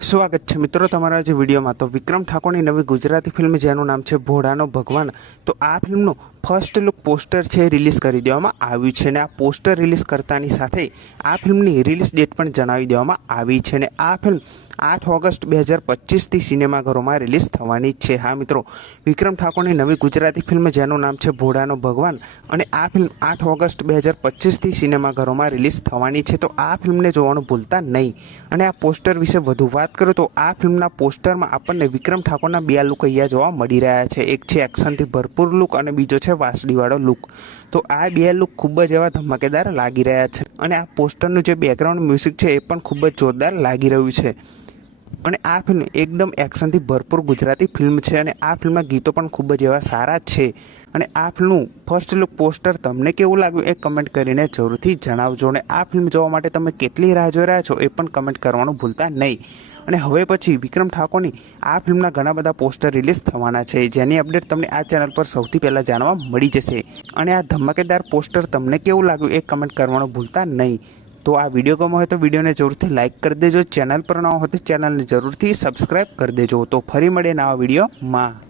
સ્વાગત છે મિત્રો તમારા જે વિડીયોમાં। તો વિક્રમ ઠાકોરની નવી ગુજરાતી ફિલ્મ જેનું નામ છે ભોળાનો ભગવાન, તો આ ફિલ્મનું ફર્સ્ટ લુક પોસ્ટર છે રિલીઝ કરી દેવામાં આવ્યું છે ને આ પોસ્ટર રિલીઝ કરતાની સાથે આ ફિલ્મની રિલીઝ ડેટ પણ જણાવી દેવામાં આવી છે ને આ ફિલ્મ 8 ઓગસ્ટ 2025થી સિનેમાઘરોમાં રિલીઝ થવાની છે। હા મિત્રો, વિક્રમ ઠાકોરની નવી ગુજરાતી ફિલ્મ જેનું નામ છે ભોળાનો ભગવાન અને આ ફિલ્મ 8 ઓગસ્ટ 2025થી સિનેમાઘરોમાં રિલીઝ થવાની છે। તો આ ફિલ્મને જોવાનું ભૂલતા નહીં। અને આ પોસ્ટર વિશે વધુ વાત કરું તો આ ફિલ્મના પોસ્ટરમાં આપણને વિક્રમ ઠાકોરના બે લુક અહીંયા જોવા મળી રહ્યા છે। એક છે એક્શનથી ભરપૂર લુક અને બીજો છે વાસળીવાળો લુક। તો આ બે લુક ખૂબ જ એવા ધમાકેદાર લાગી રહ્યા છે અને આ પોસ્ટરનું જે બેકગ્રાઉન્ડ મ્યુઝિક છે એ પણ ખૂબ જ જોરદાર લાગી રહ્યું છે। અને આ ફિલ્મ એકદમ એક્શનથી ભરપૂર ગુજરાતી ફિલ્મ છે અને આ ફિલ્મના ગીતો પણ ખૂબ જ એવા સારા છે। અને આ ફિલ્મનું ફર્સ્ટ લુક પોસ્ટર તમને કેવું લાગ્યું એ કમેન્ટ કરીને જરૂરથી જણાવજો। અને આ ફિલ્મ જોવા માટે તમે કેટલી રાહ જોઈ રહ્યા છો એ પણ કમેન્ટ કરવાનું ભૂલતા નહીં। અને હવે પછી વિક્રમ ઠાકોરની આ ફિલ્મના ઘણા બધા પોસ્ટર રિલીઝ થવાના છે, જેની અપડેટ તમને આ ચેનલ પર સૌથી પહેલાં જાણવા મળી જશે। અને આ ધમાકેદાર પોસ્ટર તમને કેવું લાગ્યું એ કમેન્ટ કરવાનું ભૂલતા નહીં। તો આ વિડીયો ગમ્યો હોય તો વિડીયોને જરૂરથી લાઇક કરી દેજો। ચેનલ પર ન હોય તો ચેનલને જરૂરથી સબસ્ક્રાઈબ કરી દેજો। તો ફરી મળીએ નવા વિડીયોમાં।